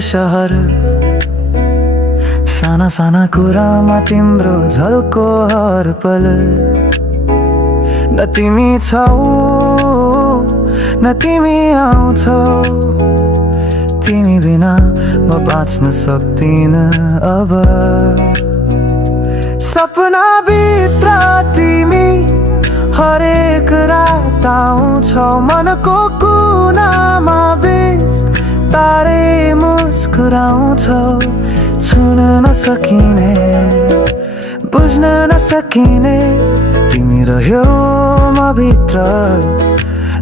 शहर साना साना कुरामा तिम्रो झल्को हर पल न तिमी छौ न तिमी आउँछौ तिमी बिना म बाँच्न सक्दिन अब सपना भित्र तिमी हरेक रात आउँछौ मनको कुनामा बिस्तारै मुस्कुराउँछौ छुन नसकिने बुझ्न नसकिने तिमी रह्यौ म भित्र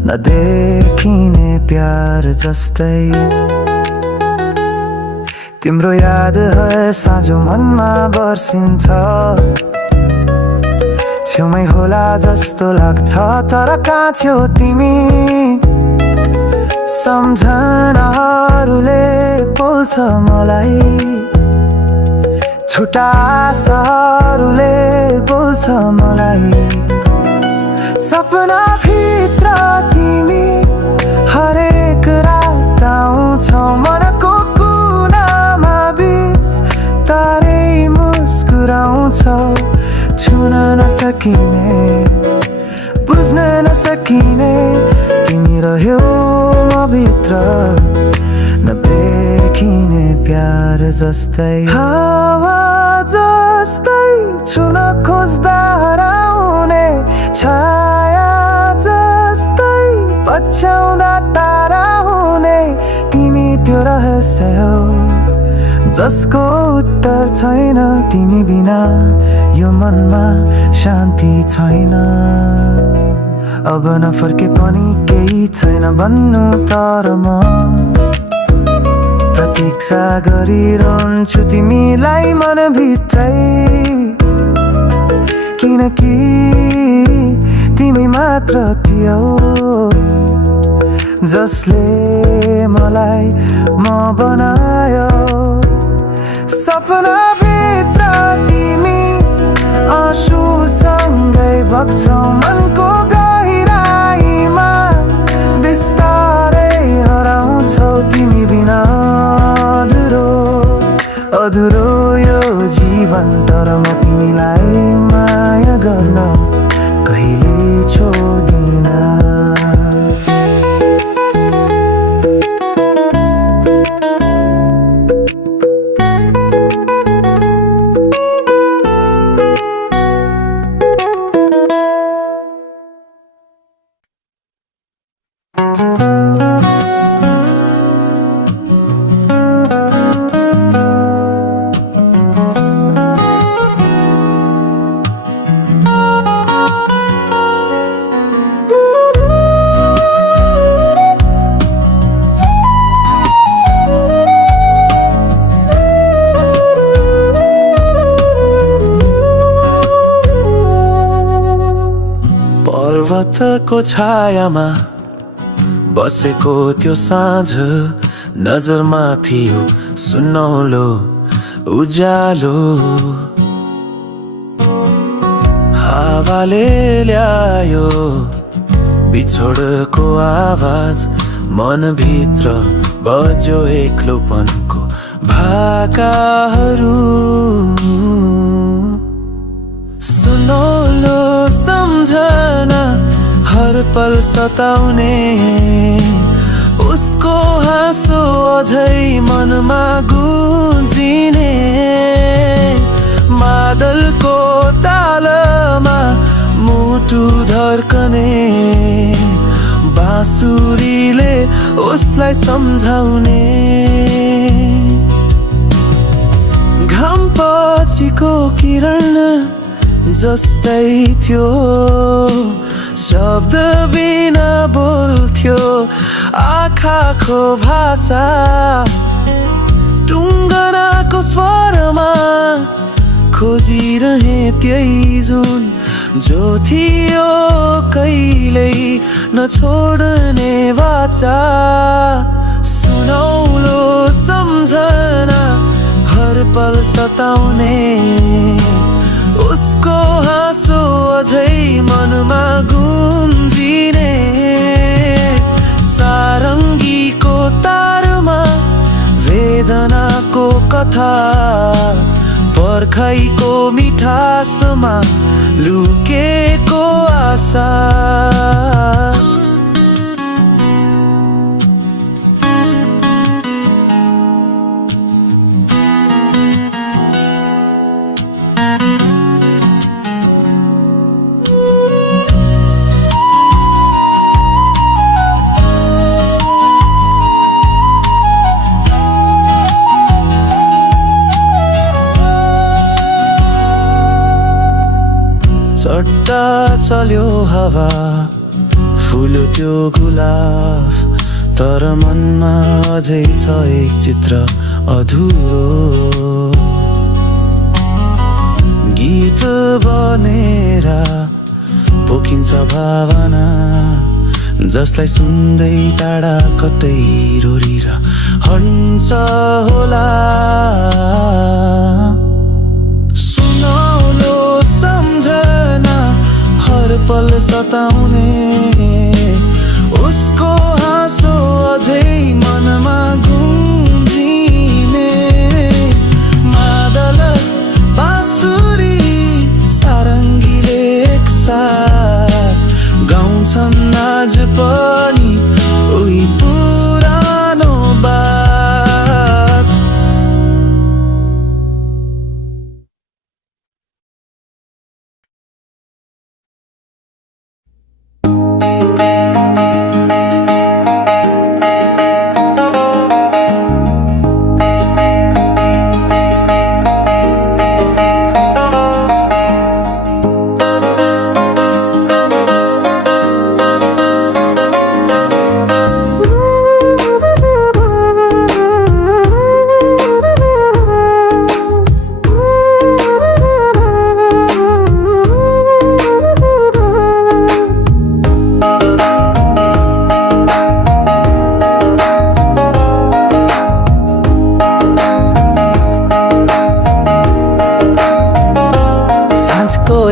नदेखिने प्यार जस्तै तिम्रो याद हर साँझो मनमा बर्सिन्छ छेउमै होला जस्तो लाग्छ तर कहाँ छौ तिमी सम्झनाहरूले पोल्छ मलाई छुट्टा आशाहरूले बोल्छ मलाई सपना भित्र तिमी हरेक रात आउँछौ मनको कुनामा बिस्तारै मुस्कुराउँछौ छुन नसकिने बुझ्न नसकिने तिमी रह्यौ म भित्र नदेखिने प्यार जस्तै हावा जस्तै छुन खोज्दा हराउने छाया जस्तै पछ्याउँदा टाढा हुने तिमी त्यो रहस्य हो जसको उत्तर छैन तिमी बिना यो मनमा शान्ति छैन अब नफर्के पनि केही छैन भन्नु तर म प्रतीक्षा गरिरहन्छु तिमीलाई मनभित्रै किनकि तिमी मात्र थियौ जसले मलाई म बनायो सपना भित्र तिमी आँसुसँगै बग्छौ मनको गहिराईमा बिस्तारै हराउँछौ तिमी बिना अधुरो यो जीवन तर म तिमीलाई माया गर्न कहिले छोड्दिन पर्वतको छायामा बसेको त्यो साँझ नजरमा थियो सुनौलो उज्यालो हावाले ल्यायो बिछोडको आवाज मनभित्र बज्यो एक्लोपनको भाकाहरू सुनौलो सम्झना हर पल सताउने उसको हाँसो अझै मनमा गुन्जिने मादलको तालमा मुटु धर्कने बाँसुरीले उसलाई सम्झाउने घाम पछिको किरण जस्तै थियो शब्द बिना बोल्थ्यो आँखाको भाषा टुङ्गनाको स्वरमा खोजिरहे त्यही जुन जो थियो कहिल्यै नछोड्ने वाचा सुनौलो सम्झना हर पल सताउने उसको हाँसो अझै मनमा गुन्जिने सारङ्गीको तारमा वेद आँखैको मिठासमा लुकेको आशा। चट्टा चल्यो हावा, फुल्यो त्यो गुलाब, तर मनमा अझै छ एक चित्र अधुरो। गीत बनेर पोखिन्छ भावना, जसलाई सुन्दै टाढा कतै रोरिर हन्छ होला। सुनौलो सम्झना हर पल सताउने, उसको हाँसो अझै मनमा गुन्जिने। मादल बाँसुरी सारङ्गीले एकसाथ गाउँछन् आज पनि उही पुरानो बात।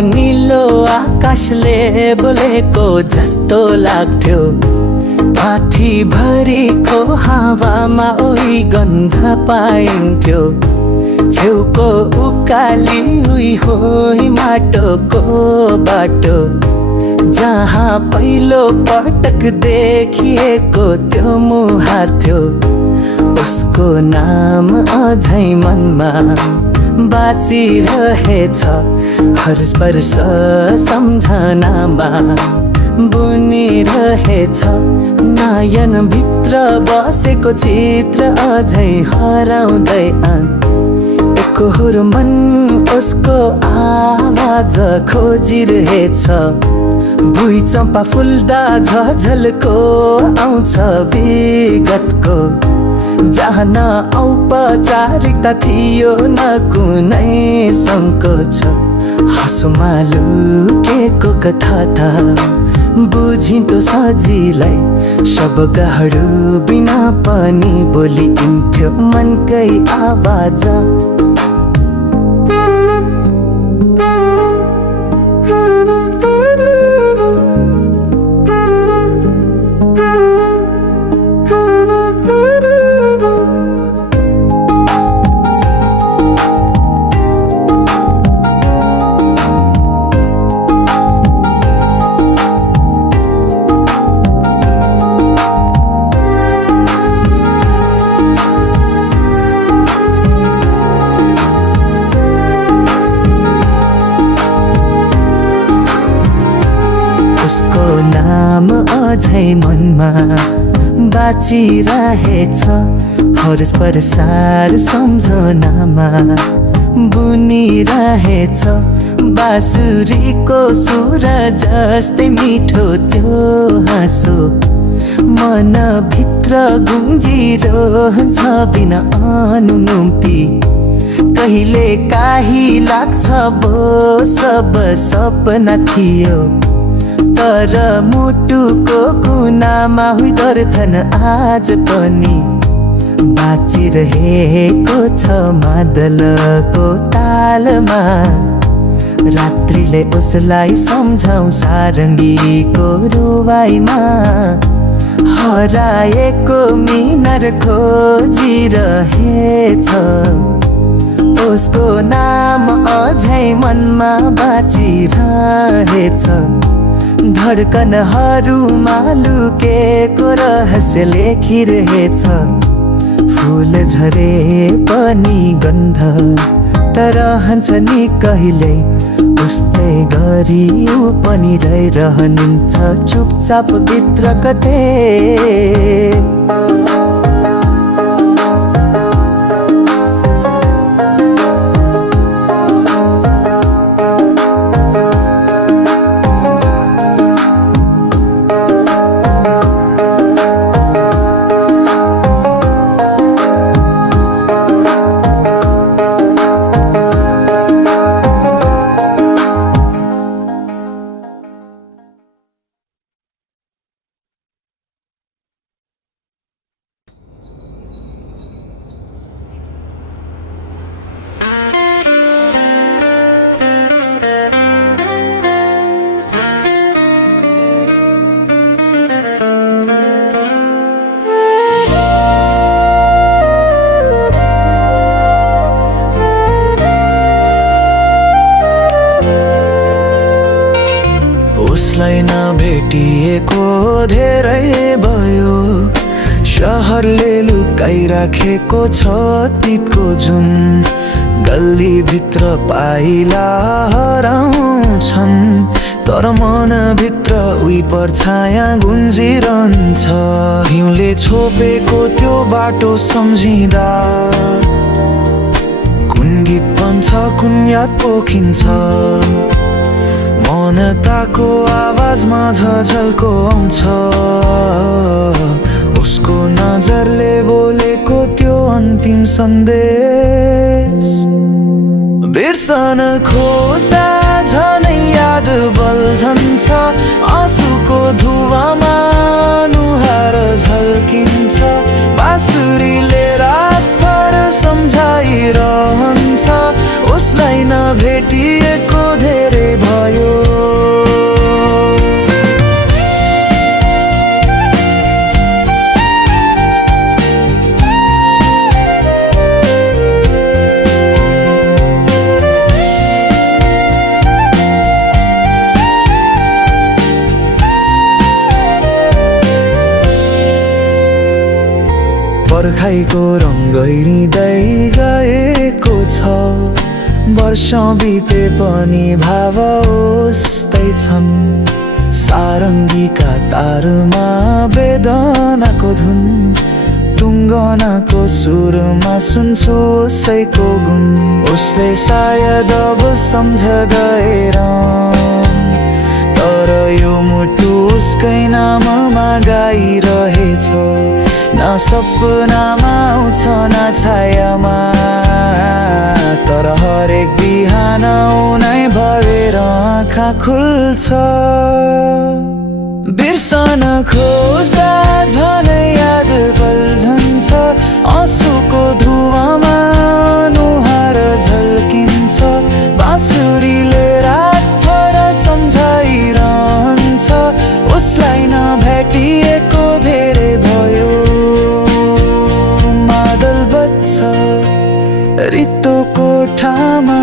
नीलो आकाशले बोलेको जस्तो लाग्थ्यो, पाठीभरिको हावामा उही गन्ध पाइन्थ्यो। छेउको उकाली उही होई माटोको बाटो, जहाँ पहिलो पटक देखिएको त्यो मुहार थियो। उसको नाम अझै मनमा बाँचिरहेछ, हर स्पर्श सम्झनामा बुनिरहेछ। नयनभित्र बसेको चित्र अझै हराउँदै एकहोर मन उसको आवाज खोजिरहेछ। भुइँ चम्पा फुल्दा झझल्को आउँछ विगतको, जहाँ न औपचारिकता थियो न कुनै सङ्कोच। हाँसोमा लुकेको कथा त बुझिन्थ्यो सजिलै, शब्दहरू बिना पनि बोलिन्थ्यो मनकै आवाज। उसको नाम अझै मनमा बाँचिरहेछ, हर स्पर्शार सम्झनामा बुनिरहेछ। बाँसुरीको सुर जस्तै मिठो त्यो हाँसो, मनभित्र गुन्जिरहन्छ बिना अनुमति। कहिले काहीँ लाग्छ भो सब सपना थियो, तर मुटुको कुनामा दर्थन आज पनि बाँचिरहेको छ मादलको तालमा। रात्रिले उसलाई सम्झाउ सारङ्गीको रुवाईमा, हराएको मिनर खोजिरहेछ उसको नाम अझै मनमा बाँचिरहेछ धड्कनहरूमा लुकेको रहस्य लेखिरहेछ फुल झरे पनि गन्ध त रहन्छ नि कहिल्यै उस्तै गरी ऊ पनि रहिरहन्छ चुपचाप भित्र कतै उसलाई नभेटिएको धेरै भयो शहरले लुकाइराखेको छ तितको जुन गल्लीभित्र पाइला हराउँछन् तर मनभित्र उही परछाया गुन्जिरहन्छ हिउँले छोपेको त्यो बाटो सम्झिँदा कुन गीत बन्छ कुन याद पोखिन्छ मनताको आवाजमा झझल्को आउँछ उसको नजरले बोलेको त्यो अन्तिम सन्देश बिर्सन खोज्दा झनै याद बल्झन्छ आँसुको धुवामा अनुहार झल्किन्छ बाँसुरीले रातभर सम्झाइरहन्छ उसलाई नभेटिएको धेरै भयो पर्खाइको रङ्ग हिँड्दै गएको छ वर्ष बिते पनि भाव उस्तै छन् सारङ्गीका तारमा वेदनाको धुन टुङ्गनाको सुरमा सुन्छु उसैको गुण उसले सायद अब सम्झँदैन तर यो मुटु उसकै नाममा गाइरहेछ न सपनामा आउँछ न छायामा तर हरेक बिहान उनै भरेर आँखा खुल्छ बिर्सन खोज्दा झनै याद बल्झन्छ आँसुको धुवामा अनुहार झल्किन्छ बाँसुरीले रातभर सम्झाइरहन्छ उसलाई नभेटिएको धेरै भयो रित्तो कोठामा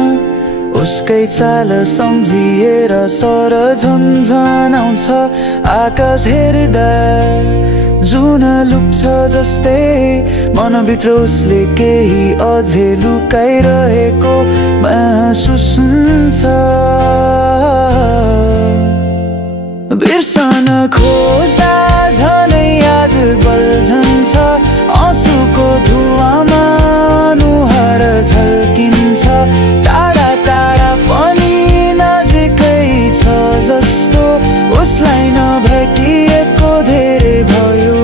उसकै चाल सम्झिएर सर झन्झनाउँछ आकाश हेर्दा जुन लुक्छ जस्तै मनभित्र उसले केही अझै लुकाइरहेको महसुस हुन्छ बिर्सन खोज्दा झनै याद बल्झन्छ आँसुको धुवामा अनुहार झल्किन्छ टाढा टाढा पनि नजिकै छ जस्तो उसलाई नभेटिएको धेरै भयो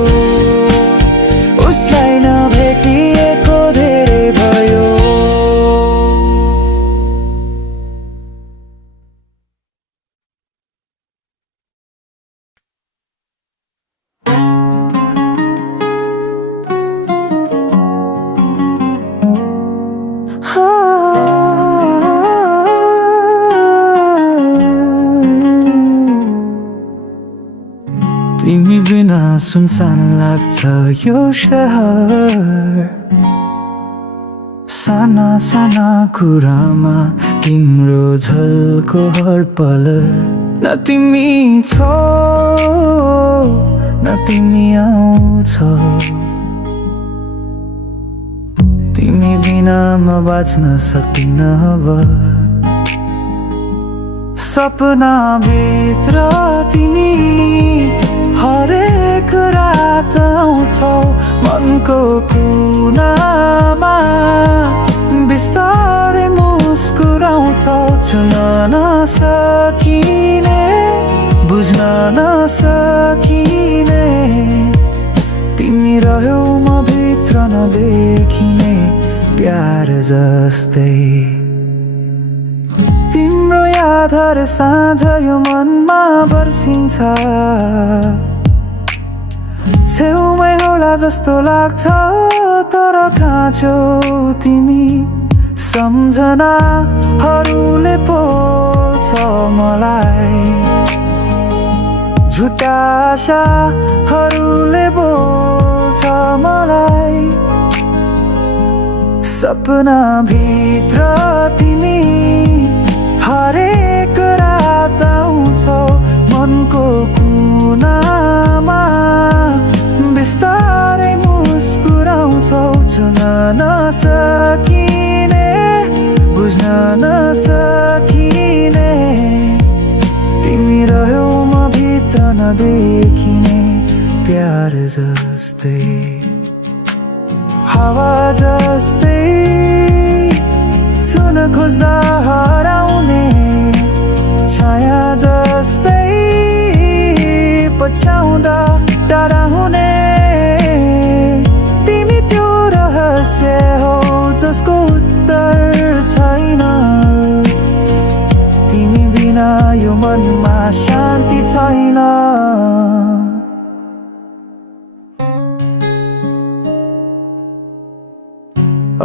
उसलाई नभेटिएको धेरै भयो तिमी बिना सुनसान लाग्छ यो शहर साना साना कुरामा तिम्रो झल्को हर पल न तिमी छौ न तिमी आउँछौ तिमी बिना म बाँच्न सक्दिन अब सपना भित्र तिमी हरेक रात आउँछौ मनको कुनामा बिस्तारै मुस्कुराउँछौ छुन नसकिने बुझ्न नसकिने तिमी रह्यौ म भित्र नदेखिने प्यार जस्तै तिम्रो याद हर साँझ यो मनमा बर्सिन्छ छेउमै होला जस्तो लाग्छ तर कहाँ छौ तिमी सम्झनाहरूले पोल्छ मलाई झुटा आशाहरूले बोल्छ मलाई सपना भित्र तिमी हरेक रात आउँछौ मनको कुनामा बिस्तारै मुस्कुराउँछौ छुन नसकिने बुझ्न नसकिने तिमी रह्यौ म भित्र नदेखिने प्यार जस्तै हावा जस्तै छुन खोज्दा हराउने छाया जस्तै पछ्याउँदा टाढा हुने तिमी त्यो रहस्य हो जसको उत्तर छैन तिमी बिना यो मनमा शान्ति छैन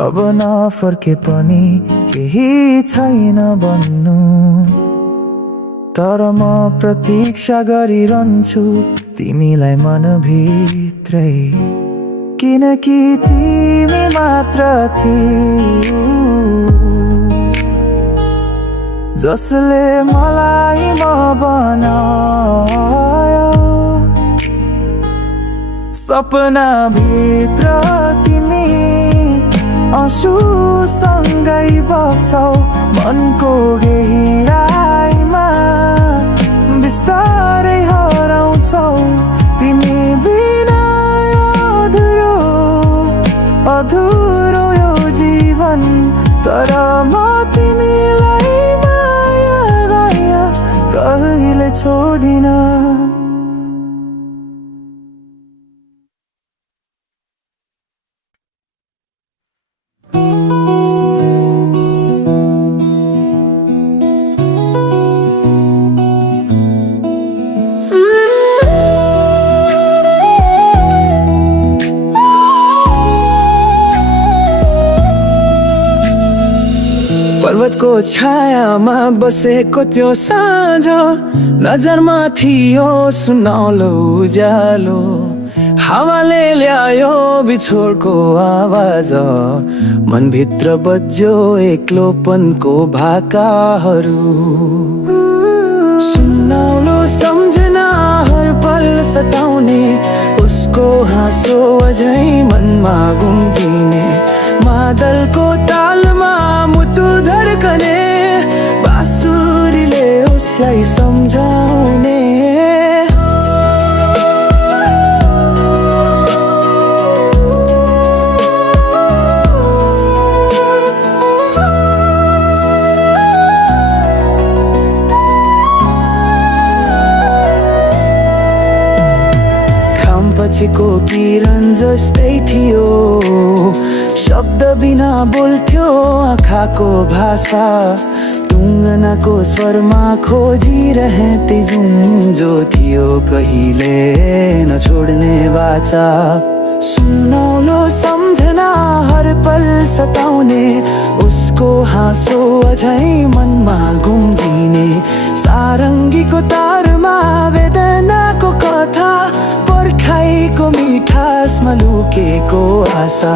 अब नफर्के पनि केही छैन भन्नु तर म प्रतीक्षा गरिरहन्छु तिमीलाई मनभित्रै किनकि तिमी मात्र थियौ जसले मलाई म बनायो सपना भित्र तिमी आँसुसँगै बग्छौ मनको गहिराइमा बिस्तारै हराउँछौ तिमी बिना अधुरो अधुरो यो जीवन तर म तिमीलाई माया माया कहिले छोडिन पर्वतको छायामा बसेको त्यो साँझ नजरमा थियो सुनौलो उज्यालो हावाले ल्यायो बिछोडको आवाज मनभित्र बज्यो एक्लोपनको भाकाहरू सुनौलो सम्झना हर पल सताउने उसको हाँसो अझै मनमा गुम्जिने मादलको तालमा मुटु धड्कने बाँसुरीले उसलाई सम्झाउने पछिको किरण जस्तै थियो शब्द बिना बोल्थ्यो आँखाको भाषा टुङ्गनाको स्वरमा खोजिरहेथे जुन जो थियो कहिले नछोड्ने बाचा सुनौलो सम्झना हर पल सताउने उसको हाँसो अझै मनमा गुम्जिने सारङ्गीको तारमा वेदनाको कथा पर्खाइको मिठासमा लुकेको आशा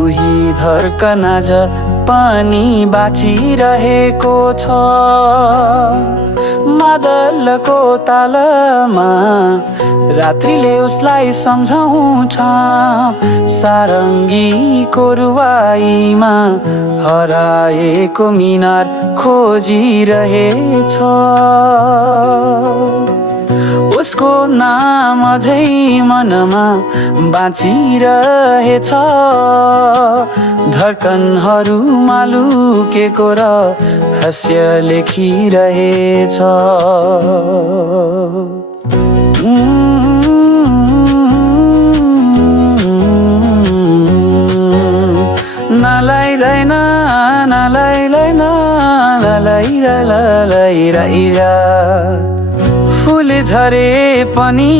उही धड्कन आज पनि बाँचिरहेको छ। मादलको तालमा रात्रिले उसलाई सम्झाउँछ, सारङ्गीको रुवाईमा हराएको मिनार खोजिरहेछ। उसको नाम अझै मनमा बाँचिरहेछ, धड्कनहरूमा लुकेको रहस्य लेखिरहेछ। नालाइलाइना नालाइलाइना नालाइलाइलाइरा, फुल झरे पनि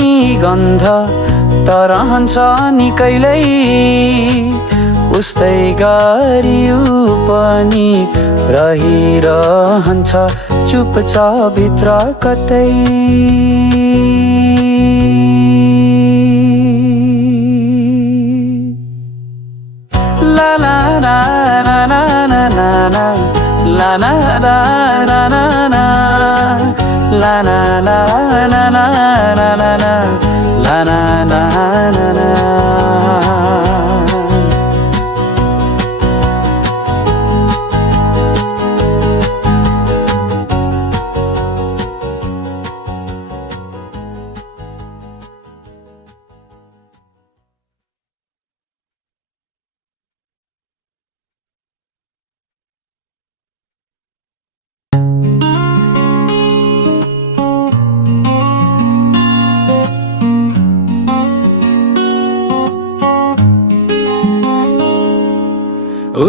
गन्ध त रहन्छ नि कहिल्यै, उस्तै गरी ऊ पनि रहिरहन्छ चुपचाप भित्र कतै। ला ला ला ला ला ला ला ला ला ला ला ला ला la la la la la la la la la la la la।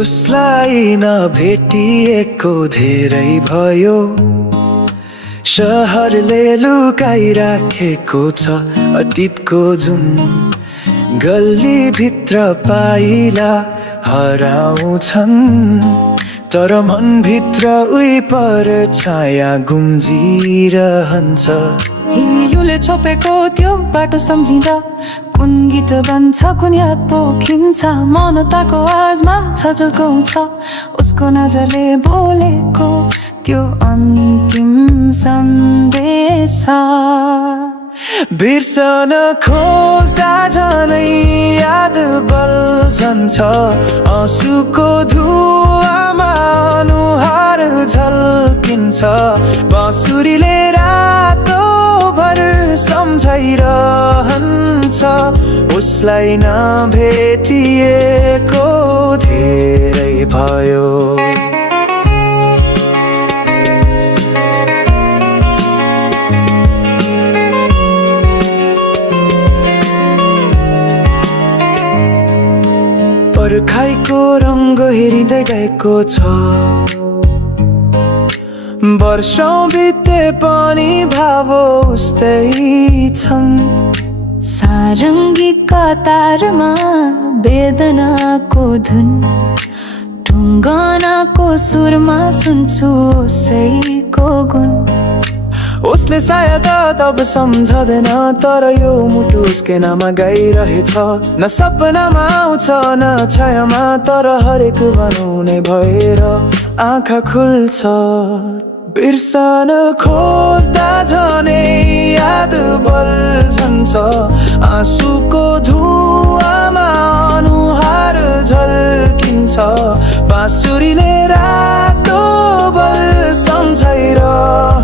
उसलाई नभेटिएको धेरै भयो, शहरले लुकाइराखेको छ अतीतको जुन गल्लीभित्र पाइला हराउँछन्, तर मनभित्र उही पर छाया गुम्जिरहन्छ। हिउँले छोपेको त्यो बाटो सम्झिँदा कुन गीत बन्छ, कुन याद पोखिन्छ, मनताको आवाजमा छचल्काउँछ उसको नजरले बोलेको त्यो अन्तिम सन्देश। बिर्सन खोज्दा झनै याद बल्झन्छ, आँसुको धुवामा अनुहार झल्किन्छ, बाँसुरीले रातोभर सम्झाइरहन्छ। उसलाई नभेटिएको धेरै भयो। पर्खाइको रङ्ग हेरिँदै गएको छ, वर्षौं बिते पनि भाव उस्तै छन्। सारङ्गी कतारमा वेदनाको धुन, ढुङ्गानाको सुरमा सुन्छु उसैको गुण। उसले सायद तब सम्झँदैन, तर यो मुटु उसकै नाममा गाइरहेछ। न सपनामा आउँछ न छायामा, तर हरेक बनाउने भएर आँखा खुल्छ। बिर्सन खोज्दा झनै याद बल्झन्छ, आँसुको धुवामा अनुहार झल्किन्छ, बाँसुरीले रातोभर सम्झाइरहन्छ।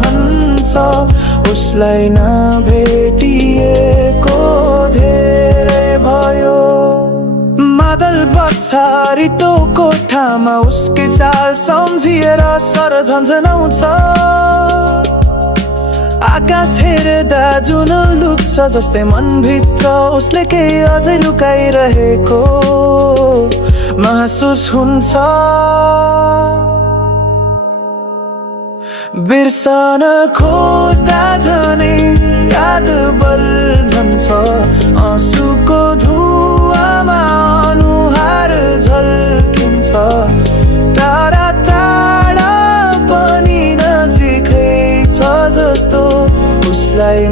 उसलाई नभेटिएको धेरै भयो। मादल बच्चा रितो कोठामा उसकै चाल सम्झिएर सर झन्झनाउँछ। आकाश हेर्दा जुन लुक्छ जस्तै मनभित्र उसले केही अझै लुकाइरहेको महसुस हुन्छ। बिर्सन खोज्दा झनै याद बल्झन्छ, आँसुको धुवामा अनुहार झल्किन्छ, टाढा टाढा पनि नजिकै छ जस्तो उसलाई